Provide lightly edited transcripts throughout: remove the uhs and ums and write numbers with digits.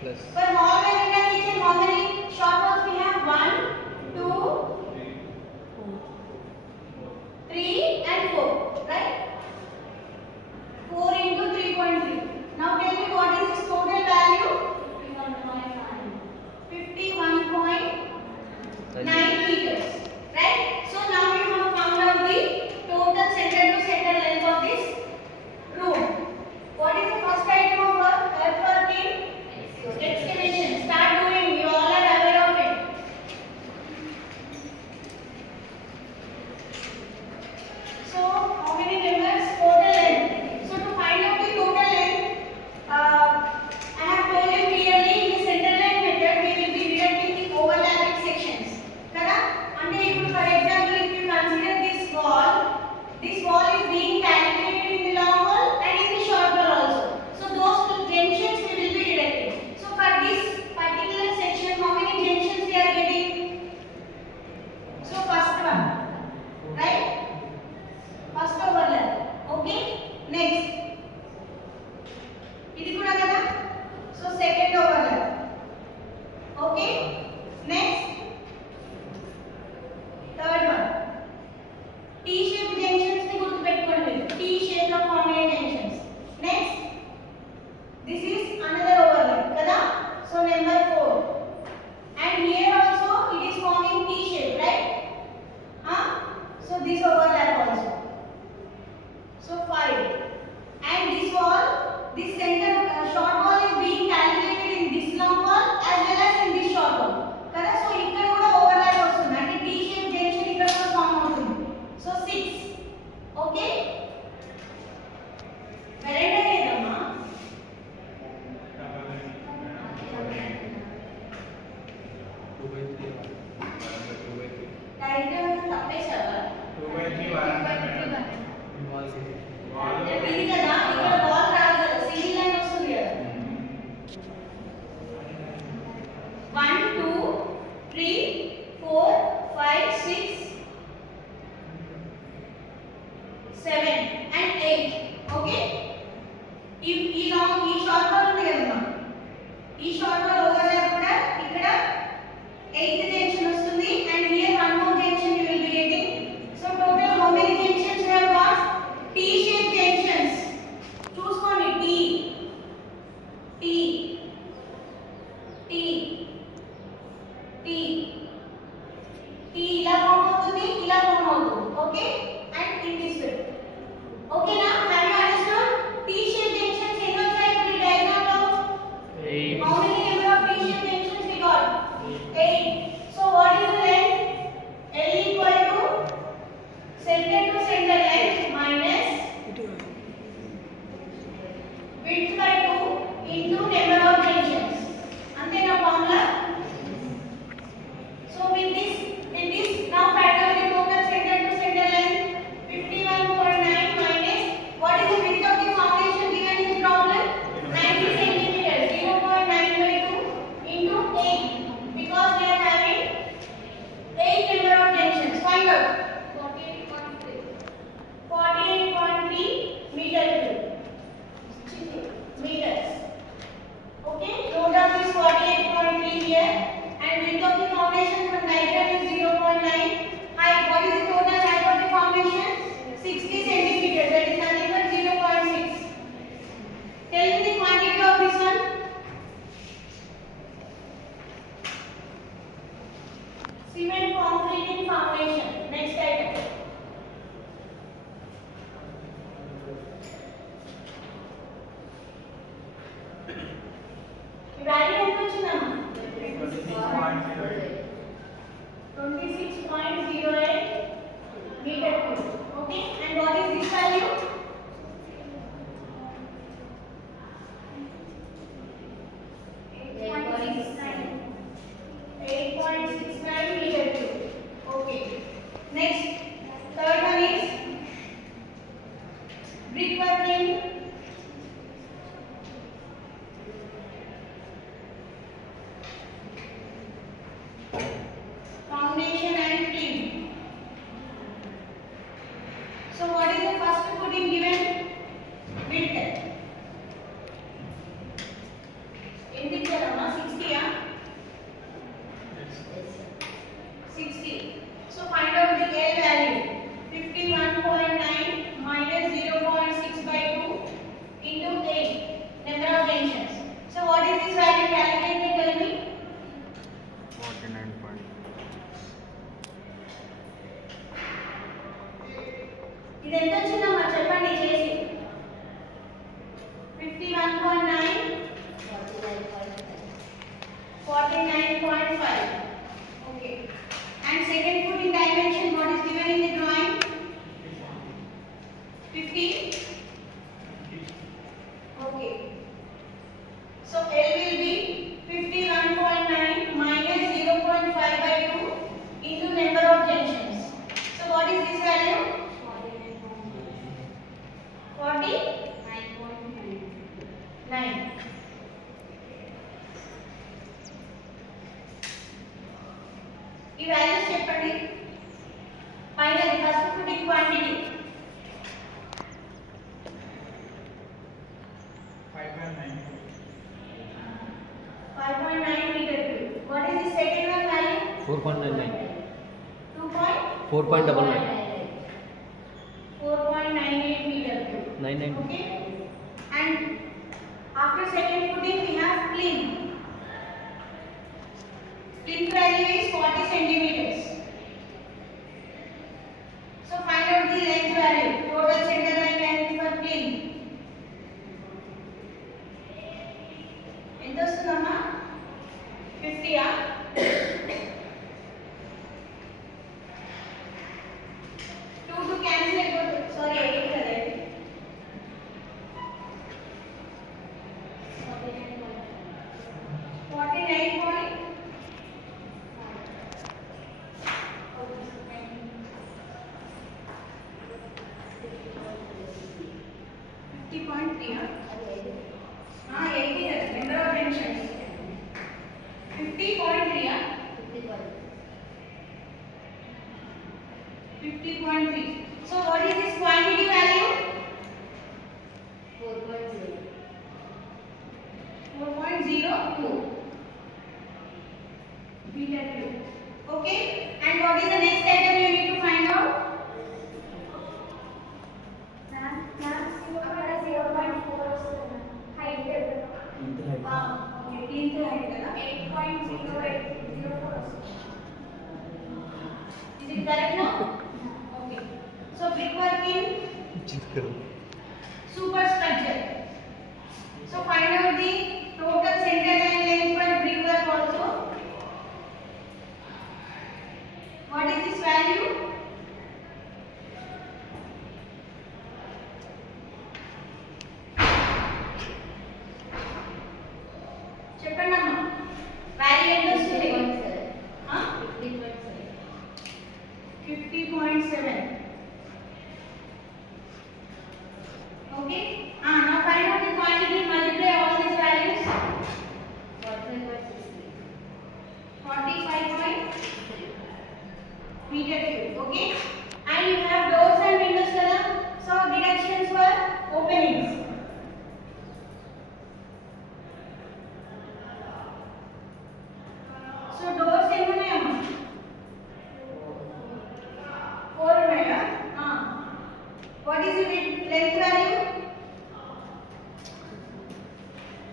Plus. For hallway window kitchen, how many short walls we have? 1, 2, 3 and 4. Right? 4 into 3.3. Now tell me what is its total value? 51.9 meters. Right? So now we have found out the total center to center length of this room. What is the first item of work? Earthwork in excavation. Start doing. You all are aware of it. So how many members? Total length. So to find out the total length, I have told you clearly in the center line method we will be deducting the overlapping sections. Kada? And if for example if you consider this wall is being calculated in the long wall and in the short wall also. So those two junctions we will be deducting. So for this particular section, how many junctions we are getting? So first one, right? First overlap. Okay. Next. ఇది కూడా కదా. So second overlap. Okay. Next. Third one. T-shaped junctions ని గుర్తు పెట్టుకోండి. T shape లో form అయ్యే junctions. Next. This is another overlap kada. So number 4. And here also it is forming T shape, right? So this overlap also. So 5. And this wall, this center short wall is being calculated in this long wall as well as in this short wall. Kada. So ఇక్కడ కూడా overlap వస్తుంది. అంటే T shape junction ఇక్కడ కూడా form అవుతుంది. So 6. Okay. Variety ఏదమ్మా? Diagram తప్పేశావా? ఇది కదా ఇక్కడ వాల్ రాదు కదా, సింగిల్ లైన్ వస్తుంది కదా. 1 2 3 4 5 6 7 and 8. ఓకే. ఈ లాంగ్ ఈ షార్ట్ వాల్ ఉంది కదా. ఈ షార్ట్ వాల్ ఓవర్లాప్ కూడా ఇక్కడ 8th junction వస్తుంది and here one more junction you will be getting. So total how many junctions we have got? T-shaped junctions. చూసుకోండి. T T T T ఇలా form అవుతుంది, ఇలా ఫామ్ అవుతుంది. Okay. And in this way. Okay నా? Have you understood? T-shaped junctions ఎన్ని వచ్చాయి ఇప్పుడు ఈ డయాగ్రామ్ లో? 8. How many number of T-shaped junctions we got? 8. So what is the length? L equal to center to center length minus width by 2 into number of junctions. Antena formula. So with this now factor the total center to center length 51.9 minus what is the width of the foundation given in the problem? 90 centimeters. 0.9 by 2 into 8 because we are having 8 number of junctions. Find out. 48.3 meter cube. Meters. Okay, note down this 48.3 here and width of the foundation from diagram is 0.9. Height, what is the total height of the foundation? 60 centimeters. That is nothing but 0.6. Tell me the quantity of this one. Cement concreting foundation. Next item. Value ఎంత వచ్చిందమ్మా? 26.08 meter cube. Okay, and what is this value? 8.69 meter cube. Okay. Next, third one is brickwork in foundation and frame. 51.9, 49.5. Okay. And second foot in dimension, what is given in the drawing? 50. Okay. So L will be 51.9 minus 0.5 by 2 into number of junctions. So what is this value? 49.9. ఈ values చెప్పండి. Final first footing quantity 5.9 meter cube. What is the second one value? 4.99. 4.99 meter cube. 99. Okay. And after second footing we have plinth. Plinth value is 40 centimeters. So find out the length value. Total center line length for plinth. ఎంత వస్తుందమ్మా? 50 ఆ? 2 to cancel అయిపోతుంది. Sorry 8 కదా ఇది. 49. 50.3 ఆ? 80 కదా. Number of junctions. 50.3 ఆ? 50.3. So what is this quantity value? 4.02 meter cube. Okay. And what is the next item you need to find out? Into height కదా 8.0804. Is it correct now? Okay. So brickwork in superstructure. So find out the total center line length for brickwork also. What is this value? చెప్పండి అమ్మా. Value ఎంత వస్తుంది? 50.7. Okay. Now find out the quantity, multiply all these values. 45.3 meter cube. Okay. And you have doors and windows kada. So deductions for openings. So doors ఎన్ని ఉన్నాయమ్మా? 4 ఉన్నాయా? What is the length value?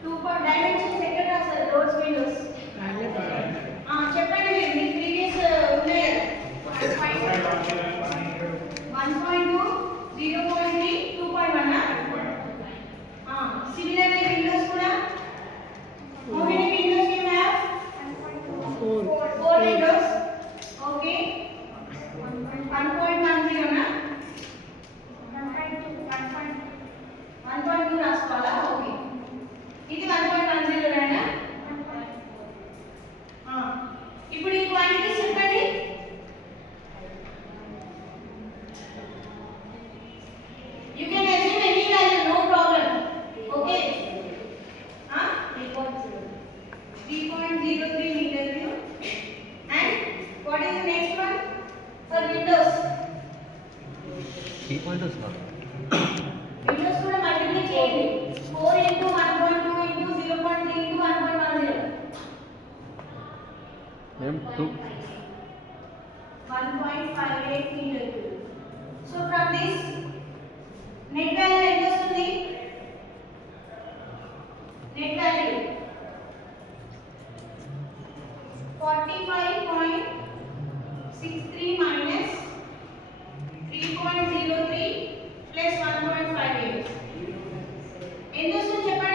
2 per dimensions ఎక్కడ రాస్తారు? doors windows. చెప్పండి మీరు మీ previous ఉన్నాయి కదా. 1.2, 0.3, 2.1 similarly windows కూడా. How many windows you have? 4 windows. Okay. 1.10 na? 1.2 రాసుకోవాలా? Okay. ఇది 1.10 రేనా? ఇప్పుడు ఈ క్వాంటిటీ చెప్పండి. You can assume any value, no problem. Okay. 3.03 meter cube. And what is the next one? For windows. 3.2 sir. Windows కూడా multiply చేయండి. 4 into 1.2 into 0.3 into 1.10. Ma'am 2. 1.58 meter cube. So from this net value ఎంత వస్తుంది? Net value 45.63 minus 3.03 plus 1.58. ఎంత వస్తుంది చెప్పండి?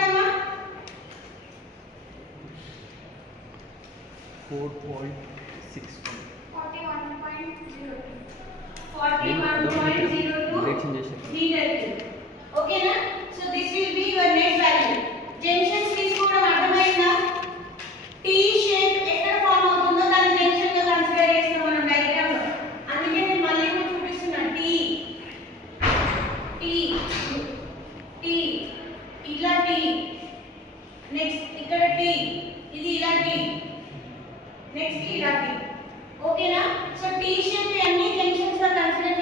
41.62. 41.02 meter cube. Okay na? So this will be your net value. Junctions తీసుకోవడం అర్థమైందా? T shape ఎక్కడ ఫామ్ అవుతుందో దాన్ని జంక్షన్ గా కన్సిడర్ చేస్తాం మనం డయాగ్రామ్ లో. అందుకే నేను మళ్ళీ కూడా చూపిస్తున్నా T ఇలా T నెక్స్ట్ ఇక్కడ T ఇది ఇలా T నెక్స్ట్ ఇలా T. ఓకేనా? సో T షేప్ అన్ని జంక్షన్స్ గా కన్సిడర్